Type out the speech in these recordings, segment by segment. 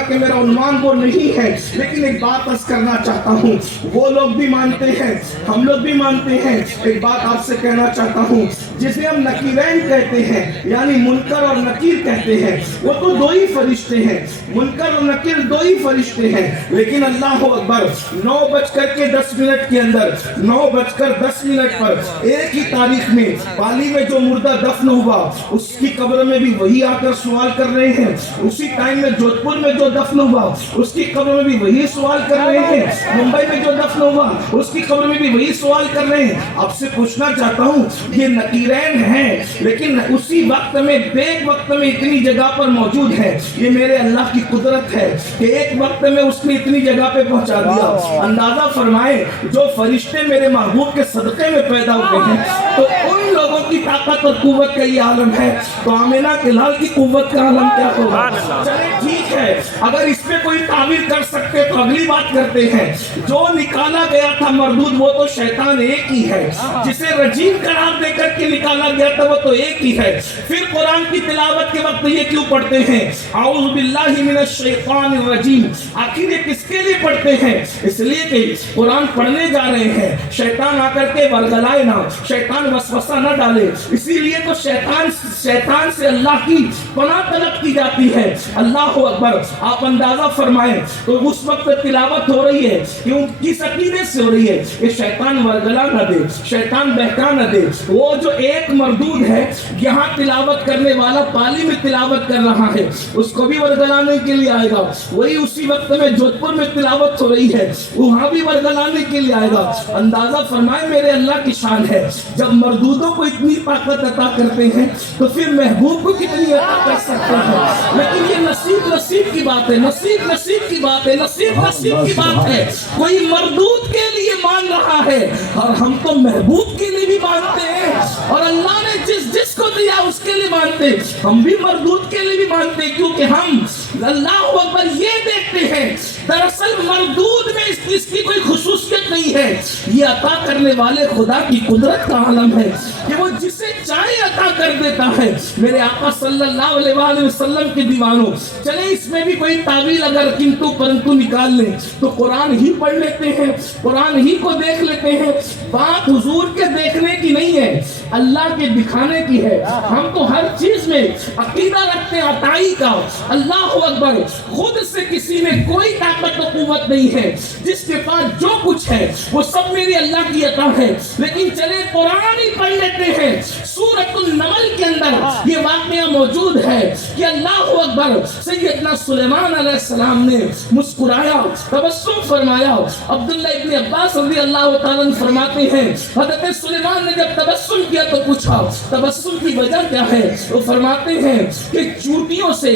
کہ میرا عنوان وہ نہیں ہے، لیکن ایک بات عرض کرنا چاہتا ہوں، وہ لوگ بھی مانتے ہیں، ہم لوگ بھی مانتے ہیں۔ ایک بات آپ سے کہنا چاہتا ہوں، جسے ہم نکیرین کہتے ہیں، یعنی منکر اور نکیر کہتے ہیں، وہ تو دو ہی فرشتے ہیں، منکر اور نکیر دو ہی فرشتے ہیں، لیکن اللہ اکبر 9:10 کے اندر 9:10 پر ایک ہی تاریخ میں پالی میں جو مردہ دفن ہوا اس کی قبر میں بھی وہی آ کر سوال کر رہے ہیں، اسی ٹائم میں جودھ پور میں جو دفن ہوا اس کی قبر میں بھی وہی سوال کر رہے ہیں، ممبئی میں جو دفن ہوا اس کی قبر میں بھی وہی سوال کر رہے ہیں۔ آپ سے پوچھنا چاہتا ہوں، یہ نکیرین ہیں لیکن اسی وقت میں بیک وقت میں اتنی جگہ پر موجود ہے، یہ میرے اللہ کی قدرت ہے کہ ایک وقت میں اس نے اتنی جگہ پہ پہنچا دیا۔ اندازہ فرمائے جو فرشتے میرے محبوب کے صدقے میں پیدا ہوتے ہیں تو ان لوگوں کی طاقت اور قوت کا یہ عالم ہے، تو آمینہ کے لال کی قوت کا عالم کیا ہوگا؟ چلے ٹھیک ہے، اگر اس پہ کوئی تعبیر کر سکتے تو اگلی بات کرتے ہیں۔ جو نکالا گیا تھا مردود وہ تو شیطان ایک ہی ہے، جسے رجیم قرار دے کر کے نکالا گیا تھا وہ تو ایک ہی ہے۔ پھر قرآن کی تلاوت کے وقت یہ کیوں پڑھتے ہیں اعوذ باللہ من الشیطان الرجیم؟ آخر یہ کس کے لیے پڑھتے ہیں؟ اس لیے کہ قرآن پڑھنے جا رہے ہیں، شیطان آ کر کے ورگلائے نہ، شیطان وسوسہ نہ ڈالے، اسی لیے تو شیطان سے اللہ کی پناہ طلب کی جاتی ہے۔ اللہ اکبر، آپ اندازہ فرمائیں تو اس وقت تلاوت ہو رہی ہے، کیوں کس عقیدے سے ہو رہی ہے کہ شیطان ورگلا نہ دے، شیطان بہکا نہ دے۔ وہ جو ایک مردود ہے یہاں تلاوت کرنے والا پالی میں تلاوت کر رہا ہے، اس کو بھی ورگلانے کے لیے آئے گا، وہی اسی وقت میں جودھ پور میں تلاوت ہو رہی ہے وہاں بھی ورگلانے کے لیے آئے گا۔ اندازہ فرمائے میرے اللہ کی شان ہے، جب مردودوں کو اتنی طاقت عطا کرتے ہیں تو پھر محبوب کو کتنی عطا کر سکتے ہیں۔ لیکن یہ نصیب کی بات ہے، نصیب کی بات ہے، نصیب کی بات ہے۔ کوئی مردود کے لیے مان رہا ہے اور ہم تو محبوب کے لیے بھی مانتے ہیں، اور اللہ نے جس کو دیا اس کے لیے مانتے، ہم بھی مردود کے لیے بھی مانتے، کیونکہ ہم اللہ اکبر یہ دیکھتے ہیں دراصل مردود میں اس کی کوئی خصوصیت نہیں ہے، یہ عطا کرنے والے خدا کی قدرت کا عالم ہے کہ وہ جسے چاہے عطا کر دیتا ہے۔ میرے آقا صلی اللہ علیہ وآلہ وسلم کے دیوانوں، چلیں اس میں بھی کوئی تعویل اگر کنتو پرنتو نکال لیں تو قرآن ہی پڑھ لیتے ہیں، قرآن ہی کو دیکھ لیتے ہیں۔ بات حضور کے دیکھنے کی نہیں ہے، اللہ کے دکھانے کی ہے۔ ہم تو ہر چیز میں عقیدہ رکھتے ہیں عطائی کا۔ اللہ اکبر، خود سے کسی میں کوئی طاقت و قوت نہیں ہے، جس کے پاس جو کچھ ہے وہ سب میری اللہ کی عطا ہے۔ لیکن چلے قرآن ہی پڑھ لیتے ہیں، سورۃ النمل کے اندر یہ واقعہ موجود ہے کہ اللہ اکبر سیدنا سلیمان علیہ السلام نے مسکرایا، تبسم فرمایا۔ عبداللہ ابن عباس رضی اللہ تعالیٰ عنہ فرماتے ہیں حضرت سلیمان نے جب تبسم کیا تو پوچھا تبسم کی وجہ کیا ہے؟ وہ فرماتے ہیں کہ چوٹیوں سے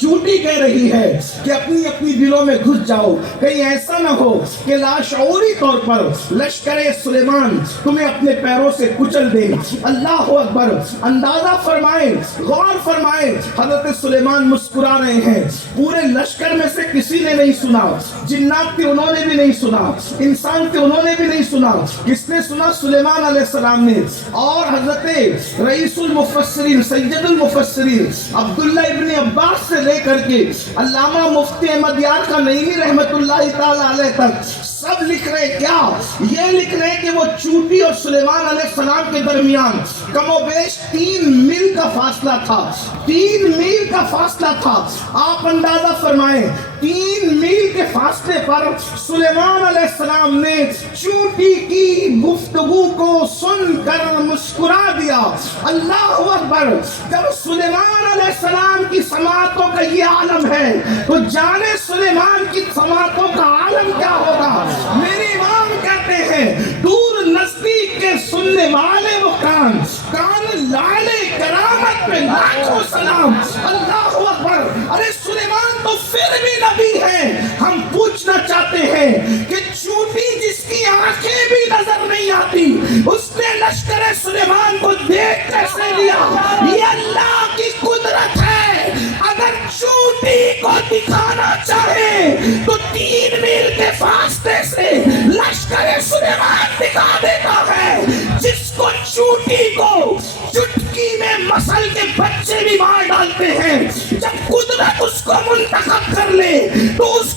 چوٹی کہہ رہی ہے کہ اپنی اپنی دلوں میں گھس جاؤ، کہیں ایسا نہ ہو کہ لاشعوری طور پر لشکر سلیمان تمہیں اپنے پیروں سے کچل دے۔ اللہ اکبر، اندازہ فرمائیں، غور فرمائیں، حضرت سلیمان مسکرا رہے ہیں، پورے لشکر میں سے کسی نے نہیں سنا، جنات تھے انہوں نے بھی نہیں سنا، انسان تھے انہوں نے بھی نہیں سنا، کس نے سنا؟ سلیمان علیہ السلام نے۔ اور حضرت رئیس المفسرین سید المفسرین عبداللہ ابن عباس سے لے کر کے علامہ مفتی احمد یار کا نعیمی رحمت اللہ تعالی علیہ تک سب لکھ رہے کیا؟ یہ لکھ رہے کہ وہ چوٹی اور سلیمان علیہ السلام کے درمیان کم و بیش 3 میل کا فاصلہ تھا، 3 میل کا فاصلہ تھا۔ آپ اندازہ فرمائیں 3 میل کے فاصلے پر سلیمان علیہ السلام نے چوٹی کی گفتگو کو سن کر مسکرا دیا۔ اللہ اکبر، جب سلیمان علیہ السلام کی سماعتوں کا یہ عالم ہے تو جانے سلیمان کی سماعتوں کا عالم کیا ہوگا۔ میرے امام کہتے ہیں دور نزدیک کے سننے والے وہ کان لالے کرامت میں لاکھوں سلام۔ اللہ اکبر، ارے سلیمان تو پھر بھی نبی ہے۔ ہم پوچھنا چاہتے ہیں کہ چوٹی جس کی آنکھیں بھی نظر نہیں آتی اس نے لشکر سلیمان کو دیکھ کیسے لیا؟ یہ اللہ کی قدرت ہے۔ اگر چوٹی کو دکھانا چاہے تو 3 میل کے فاصلے سے لشکر سلیمان دکھا دیتا ہے، جس کو چوٹی کو چٹکی میں مسل کے بچے بھی مار ڈالتے ہیں۔ جب قدرت اس کو منتخب کر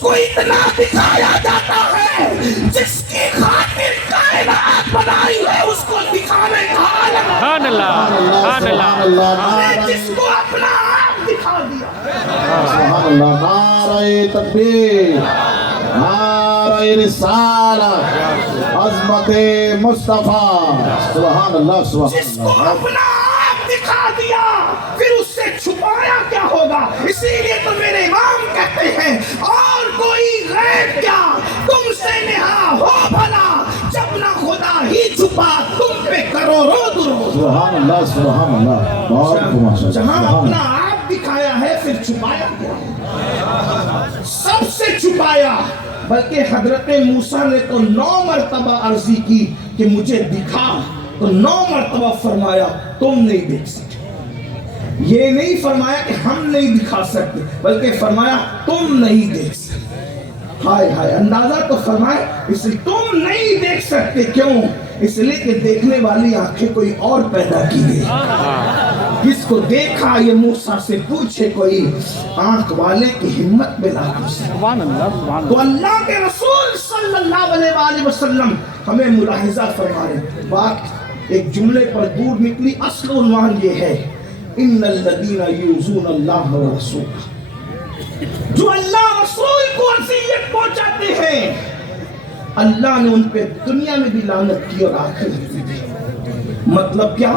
کو اتنا دکھایا جاتا ہے جس کی خاطر کائنات بنائی ہے اس کو دکھانے کا عالم ہے۔ سبحان اللہ سبحان اللہ ہم نے جس کو اپنا آپ دکھا دیا سبحان اللہ، نعرہ تکبیر، نعرہ رسالت، عظمت مصطفیٰ، سبحان اللہ سبحان جس کو اللہ۔ اپنا آپ دکھا دیا پھر اس سے چھپایا کیا ہوگا؟ اسی لیے تو میرے امام کہتے ہیں اور کوئی غیب کیا تم سے نہا ہو بھلا، جب نہ خدا ہی چھپا تم پہ کروڑوں درود۔ سبحان اللہ سبحان اللہ، بہت ماشاء اللہ، جہاں سبحان اپنا اللہ۔ آپ دکھایا ہے پھر چھپایا کیا؟ سب سے چھپایا، بلکہ حضرت موسیٰ نے تو 9 مرتبہ عرضی کی کہ مجھے دکھا، تو 9 مرتبہ فرمایا تم نہیں دیکھ سکتے۔ یہ نہیں فرمایا کہ ہم نہیں دکھا سکتے، بلکہ فرمایا تم نہیں دیکھ سکتے۔ ہائے ہائے، اندازہ تو فرمائے اس لیے تم نہیں دیکھ سکتے، کیوں؟ اس لیے کہ دیکھنے والی آنکھیں کوئی اور پیدا کی گئی۔ جس کو دیکھا یہ موسیٰ سے پوچھے کوئی، آنکھ والے کی ہمت میں لا کر سے۔ سبحان اللہ سبحان تو اللہ کے رسول صلی اللہ علیہ وآلہ وسلم ہمیں ملاحظہ فرما رہے، بات ایک جملے پر دور نکلی، اصل عنوان یہ ہے ان الذین یؤذون اللہ ورسولہ، جو اللہ رسول کو اذیت پہنچاتے ہیں اللہ نے ان پہ دنیا میں بھی لعنت کی اور آخرت میں بھی۔ مطلب کیا؟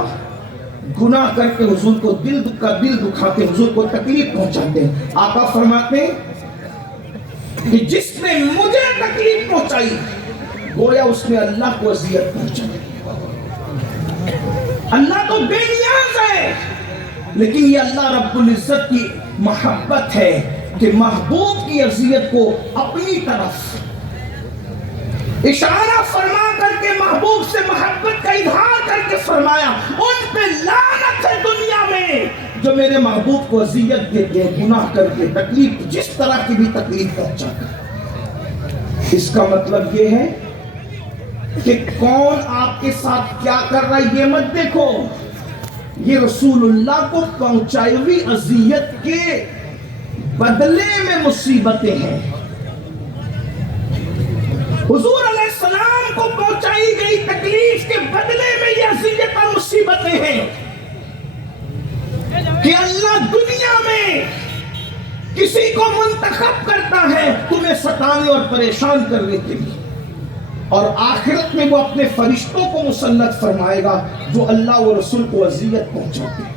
گناہ کر کے حضور کو دل دکھاتے، حضور کو تکلیف پہنچاتے ہیں۔ آقا فرماتے ہیں کہ جس نے مجھے تکلیف پہنچائی گویا اس نے اللہ کو اذیت پہنچائی۔ اللہ تو بے نیاز ہے، لیکن یہ اللہ رب العزت کی محبت ہے کہ محبوب کی اذیت کو اپنی طرف اشارہ فرما کر کے محبوب سے محبت کا اظہار کر کے فرمایا ان پہ لعنت ہے دنیا میں جو میرے محبوب کو اذیت دیتے ہیں، گناہ کر کے تکلیف جس طرح کی بھی تکلیف پہنچاتے ہیں۔ اس کا مطلب یہ ہے کہ کون آپ کے ساتھ کیا کر رہا ہے یہ مت دیکھو، یہ رسول اللہ کو پہنچائی ہوئی اذیت کے بدلے میں مصیبتیں ہیں۔ حضور علیہ السلام کو پہنچائی گئی تکلیف کے بدلے میں یہ اذیت اور مصیبتیں ہیں کہ اللہ دنیا میں کسی کو منتخب کرتا ہے تمہیں ستانے اور پریشان کرنے کے لیے، اور آخرت میں وہ اپنے فرشتوں کو مسلط فرمائے گا جو اللہ و رسول کو اذیت پہنچاتے ہیں،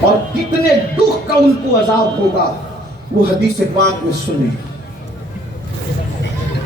اور کتنے دکھ کا ان کو عذاب ہوگا وہ حدیث پاک میں سنیں۔